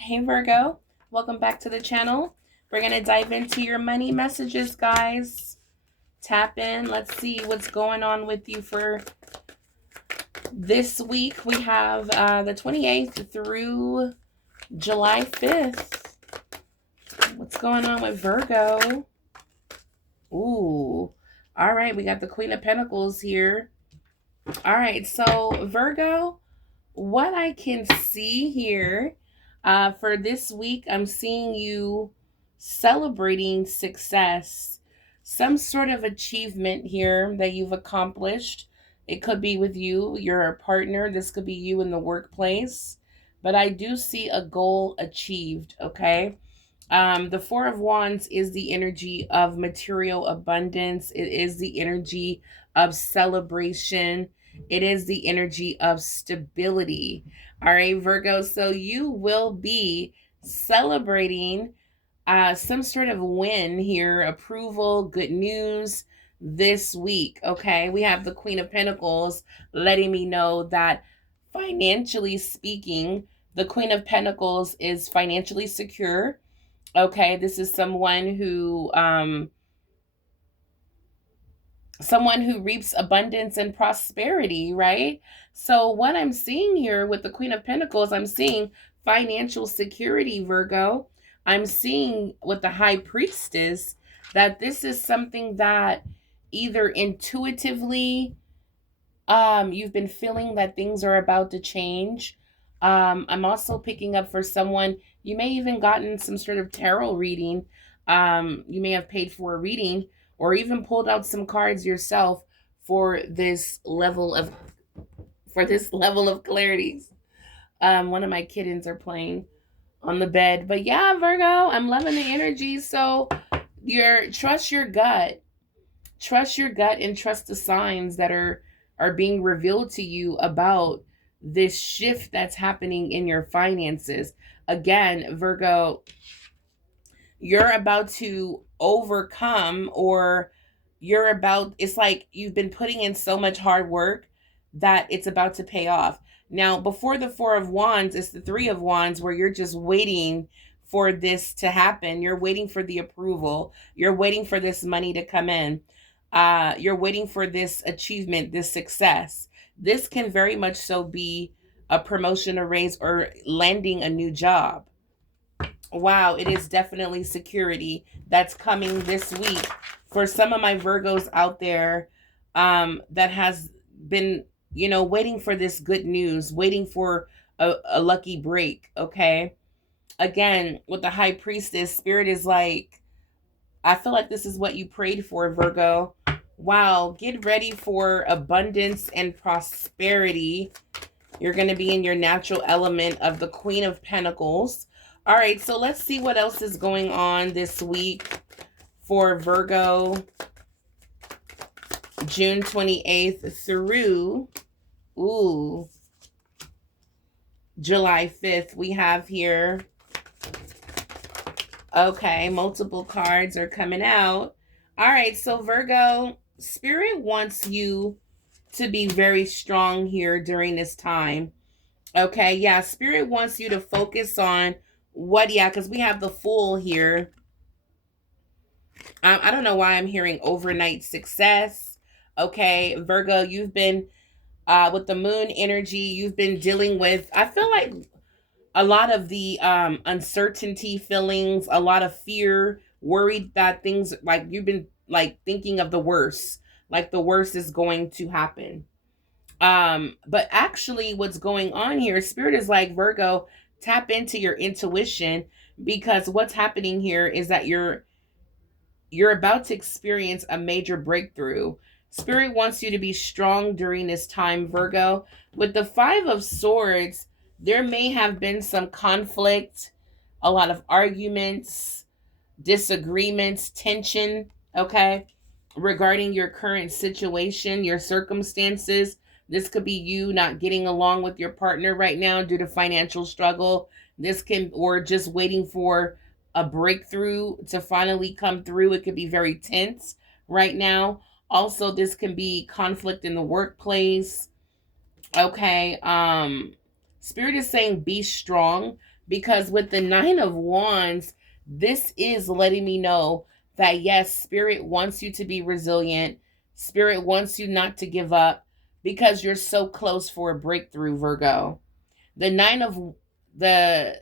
Hey Virgo, welcome back to the channel. We're going to dive into your money messages, guys. Tap in. Let's see what's going on with you for this week. We have the 28th through July 5th. What's going on with Virgo? Ooh. All right, we got the Queen of Pentacles here. All right, so Virgo, what I can see here for this week, I'm seeing you celebrating success, some sort of achievement here that you've accomplished. It could be with you, your partner. This could be you in the workplace. But I do see a goal achieved, okay? The Four of Wands is the energy of material abundance. It is the energy of celebration. It is the energy of stability. All right, Virgo. So you will be celebrating some sort of win here, approval, good news this week. Okay, we have the Queen of Pentacles letting me know that financially speaking, the Queen of Pentacles is financially secure. Okay, this is someone who reaps abundance and prosperity, right? So what I'm seeing here with the Queen of Pentacles, I'm seeing financial security, Virgo. I'm seeing with the High Priestess that this is something that either intuitively you've been feeling that things are about to change. I'm also picking up for someone, you may even gotten some sort of tarot reading. You may have paid for a reading or even pulled out some cards yourself for this level of clarity. One of my kittens are playing on the bed. But yeah, Virgo, I'm loving the energy. So trust your gut. Trust your gut and trust the signs that are being revealed to you about this shift that's happening in your finances. Again, Virgo, you're about to overcome, or it's like you've been putting in so much hard work that it's about to pay off. Now, before the Four of Wands, it's the Three of Wands where you're just waiting for this to happen. You're waiting for the approval. You're waiting for this money to come in. You're waiting for this achievement, this success. This can very much so be a promotion, a raise, or landing a new job. Wow, it is definitely security that's coming this week for some of my Virgos out there that has been, waiting for this good news, waiting for a lucky break. Okay. Again, with the High Priestess, Spirit is like, I feel like this is what you prayed for, Virgo. Wow, get ready for abundance and prosperity. You're going to be in your natural element of the Queen of Pentacles. All right, so let's see what else is going on this week for Virgo. June 28th through, July 5th. We have here, okay, multiple cards are coming out. All right, so Virgo, Spirit wants you to be very strong here during this time. Okay, yeah, Spirit wants you to focus on because we have the Fool here. I don't know why I'm hearing overnight success. Okay, Virgo, you've been with the Moon energy, you've been dealing with, I feel like, a lot of the uncertainty feelings, a lot of fear, worried that things, like you've been like thinking of the worst, like the worst is going to happen. But actually what's going on here, Spirit is like, Virgo, tap into your intuition, because what's happening here is that you're about to experience a major breakthrough. Spirit wants you to be strong during this time, Virgo. With the Five of Swords, there may have been some conflict, a lot of arguments, disagreements, tension, okay, regarding your current situation, your circumstances. This could be you not getting along with your partner right now due to financial struggle. Or just waiting for a breakthrough to finally come through. It could be very tense right now. Also, this can be conflict in the workplace. Okay. Spirit is saying be strong Because with the Nine of Wands, this is letting me know that yes, Spirit wants you to be resilient. Spirit wants you not to give up because you're so close for a breakthrough, Virgo. The Nine of the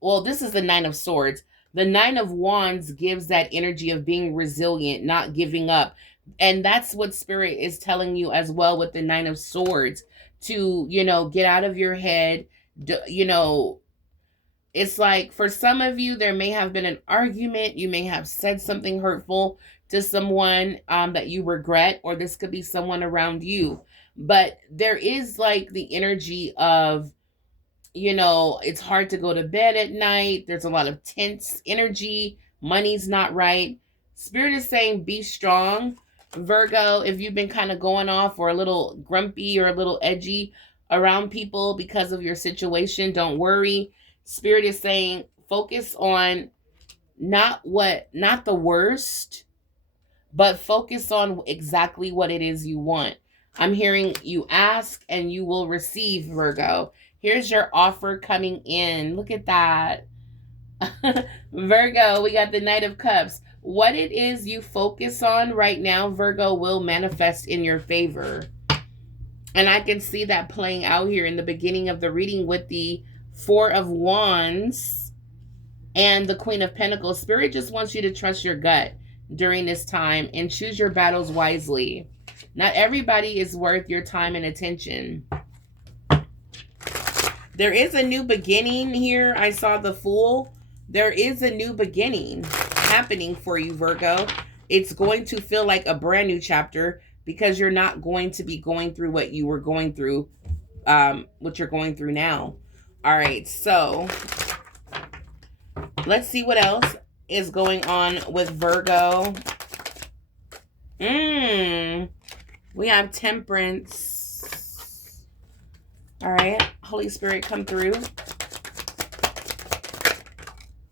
well, this is the Nine of Swords. The Nine of Wands gives that energy of being resilient, not giving up. And that's what Spirit is telling you as well with the Nine of Swords to, get out of your head. You know, it's like for some of you, there may have been an argument. You may have said something hurtful to someone that you regret, or this could be someone around you. But there is like the energy of, it's hard to go to bed at night. There's a lot of tense energy. Money's not right. Spirit is saying be strong. Virgo, if you've been kind of going off or a little grumpy or a little edgy around people because of your situation, don't worry. Spirit is saying focus on not the worst, but focus on exactly what it is you want. I'm hearing you ask and you will receive, Virgo. Here's your offer coming in. Look at that. Virgo, we got the Knight of Cups. What it is you focus on right now, Virgo, will manifest in your favor. And I can see that playing out here in the beginning of the reading with the Four of Wands and the Queen of Pentacles. Spirit just wants you to trust your gut during this time and choose your battles wisely. Not everybody is worth your time and attention. There is a new beginning here. I saw the Fool. There is a new beginning happening for you, Virgo. It's going to feel like a brand new chapter because you're not going to be going through what you were going through, what you're going through now. All right, so let's see what else is going on with Virgo. We have Temperance. All right, Holy Spirit, come through.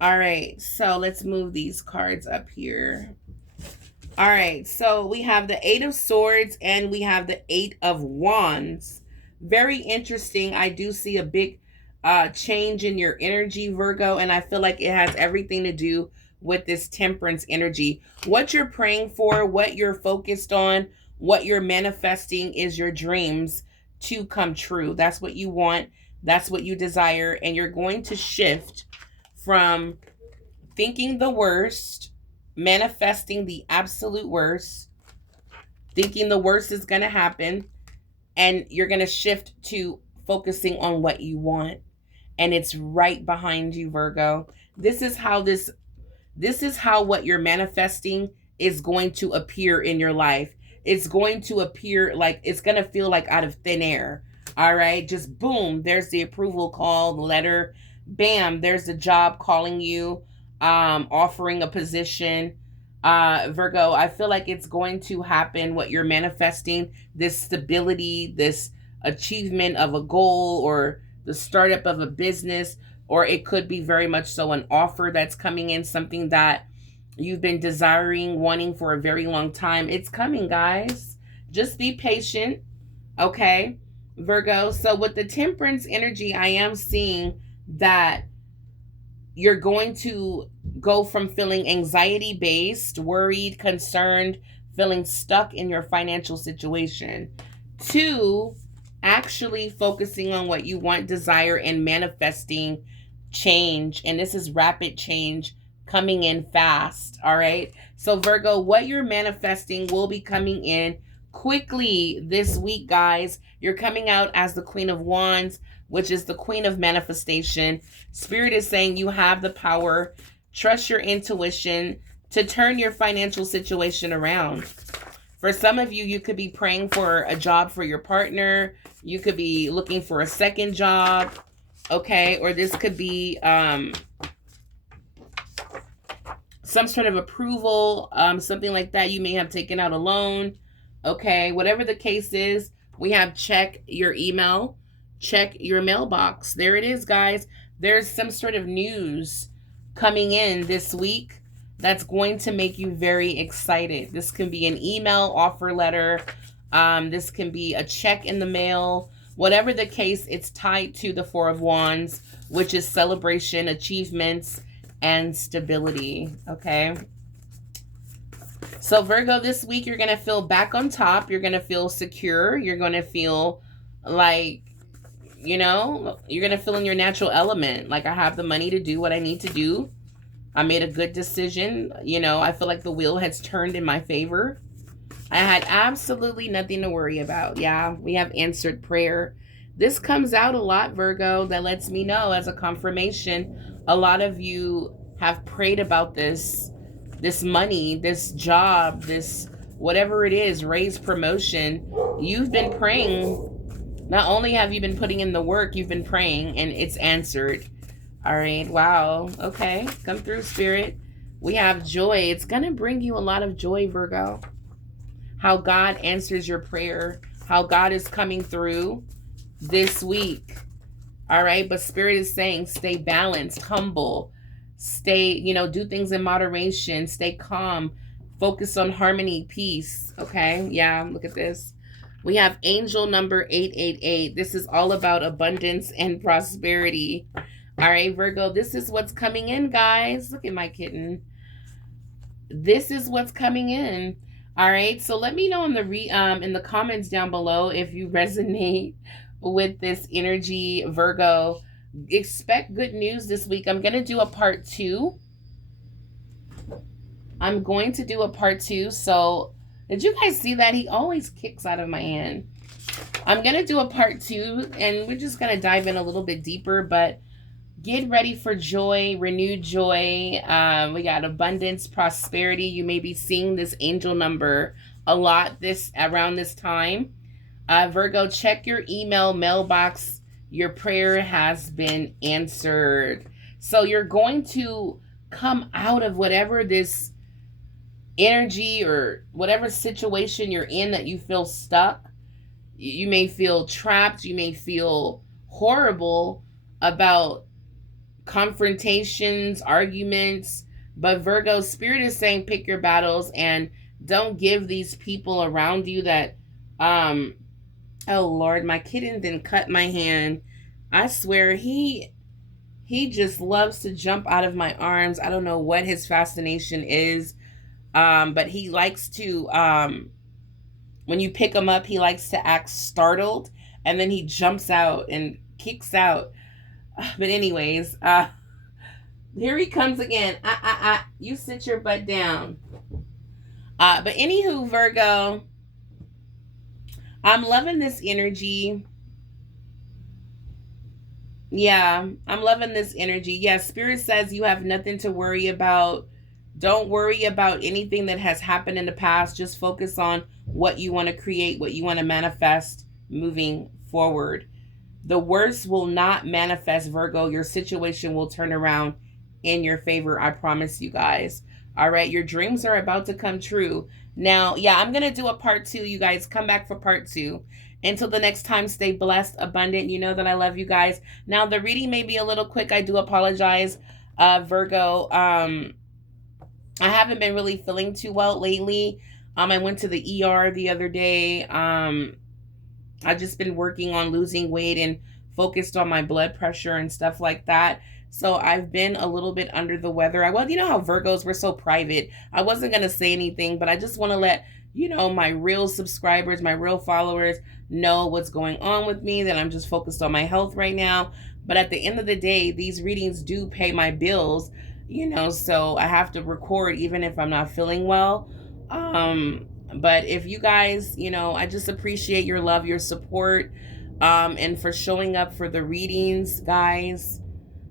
All right, so let's move these cards up here. All right, so we have the Eight of Swords and we have the Eight of Wands. Very interesting. I do see a big change in your energy, Virgo, and I feel like it has everything to do with this Temperance energy. What you're praying for, what you're focused on, what you're manifesting is your dreams to come true. That's what you want. That's what you desire. And you're going to shift from thinking the worst, manifesting the absolute worst, thinking the worst is going to happen, and you're going to shift to focusing on what you want. And it's right behind you, Virgo. This is how what you're manifesting is going to appear in your life. It's going to appear like, it's going to feel like out of thin air. All right, just boom, there's the approval call, the letter. Bam, there's the job calling you, offering a position. Virgo, I feel like it's going to happen, what you're manifesting, this stability, this achievement of a goal, or the startup of a business, or it could be very much so an offer that's coming in, something that you've been desiring, wanting for a very long time. It's coming, guys. Just be patient, okay, Virgo? So with the Temperance energy, I am seeing that you're going to go from feeling anxiety-based, worried, concerned, feeling stuck in your financial situation, to actually focusing on what you want, desire, and manifesting change. And this is rapid change coming in fast. All right. So Virgo, what you're manifesting will be coming in quickly this week, guys. You're coming out as the Queen of Wands, which is the Queen of Manifestation. Spirit is saying you have the power. Trust your intuition to turn your financial situation around. For some of you, you could be praying for a job for your partner. You could be looking for a second job, okay? Or this could be some sort of approval, something like that. You may have taken out a loan, okay? Whatever the case is, we have check your email, check your mailbox. There it is, guys. There's some sort of news coming in this week that's going to make you very excited. This can be an email, offer letter. This can be a check in the mail. Whatever the case, it's tied to the Four of Wands, which is celebration, achievements, and stability. Okay. So Virgo, this week you're going to feel back on top. You're going to feel secure. You're going to feel like, you're going to feel in your natural element. Like, I have the money to do what I need to do. I made a good decision. I feel like the wheel has turned in my favor. I had absolutely nothing to worry about. Yeah, we have answered prayer. This comes out a lot, Virgo. That lets me know, as a confirmation, a lot of you have prayed about this money, this job, this whatever it is, raise, promotion. You've been praying. Not only have you been putting in the work, you've been praying, and it's answered. All right. Wow. Okay. Come through, Spirit. We have joy. It's going to bring you a lot of joy, Virgo. How God answers your prayer. How God is coming through this week. All right. But Spirit is saying, stay balanced, humble, stay, do things in moderation, stay calm, focus on harmony, peace. Okay. Yeah. Look at this. We have angel number 888. This is all about abundance and prosperity. All right, Virgo, this is what's coming in, guys. Look at my kitten. This is what's coming in. All right, so let me know in the comments down below if you resonate with this energy, Virgo. Expect good news this week. I'm going to do a part 2. So, did you guys see that? He always kicks out of my hand. I'm going to do a part 2, and we're just going to dive in a little bit deeper, but get ready for joy, renewed joy. We got abundance, prosperity. You may be seeing this angel number a lot around this time. Virgo, check your email mailbox. Your prayer has been answered. So you're going to come out of whatever this energy or whatever situation you're in that you feel stuck. You may feel trapped. You may feel horrible about confrontations, arguments, but Virgo, Spirit is saying pick your battles and don't give these people around you that oh Lord, my kitten didn't cut my hand. I swear he just loves to jump out of my arms. I don't know what his fascination is, but he likes to when you pick him up, he likes to act startled, and then he jumps out and kicks out. But anyways, here he comes again. You sit your butt down. But anywho, Virgo, I'm loving this energy. Yeah, I'm loving this energy. Yeah, Spirit says you have nothing to worry about. Don't worry about anything that has happened in the past. Just focus on what you want to create, what you want to manifest moving forward. The worst will not manifest, Virgo. Your situation will turn around in your favor. I promise you guys. All right. Your dreams are about to come true. Now, yeah, I'm going to do a part 2. You guys come back for part 2. Until the next time, stay blessed, abundant. You know that I love you guys. Now, the reading may be a little quick. I do apologize, Virgo. I haven't been really feeling too well lately. I went to the ER the other day. I've just been working on losing weight and focused on my blood pressure and stuff like that. So I've been a little bit under the weather. You know how Virgos, we're so private. I wasn't going to say anything, but I just want to let, my real subscribers, my real followers know what's going on with me, that I'm just focused on my health right now. But at the end of the day, these readings do pay my bills, so I have to record even if I'm not feeling well. But if you guys, I just appreciate your love, your support, and for showing up for the readings, guys.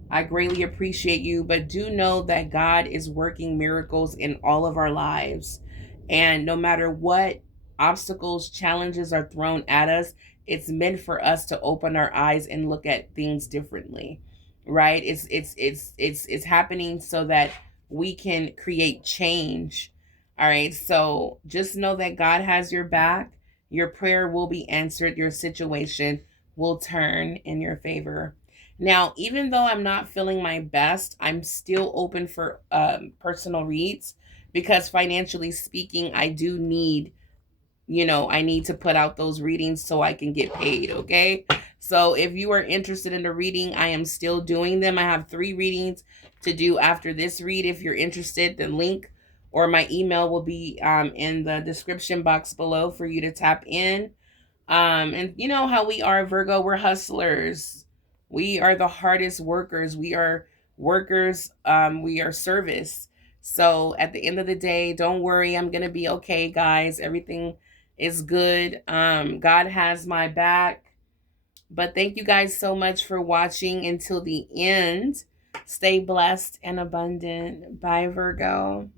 I greatly appreciate you, but do know that God is working miracles in all of our lives. And no matter what obstacles, challenges are thrown at us, it's meant for us to open our eyes and look at things differently, right? It's happening so that we can create change. All right. So just know that God has your back. Your prayer will be answered. Your situation will turn in your favor. Now, even though I'm not feeling my best, I'm still open for personal reads, because financially speaking, I do need I need to put out those readings so I can get paid, okay? So if you are interested in the reading, I am still doing them. I have 3 readings to do after this read. If you're interested, the link or my email will be in the description box below for you to tap in. And you know how we are, Virgo, we're hustlers. We are the hardest workers. We are workers. We are service. So at the end of the day, don't worry. I'm going to be okay, guys. Everything is good. God has my back. But thank you guys so much for watching until the end. Stay blessed and abundant. Bye, Virgo.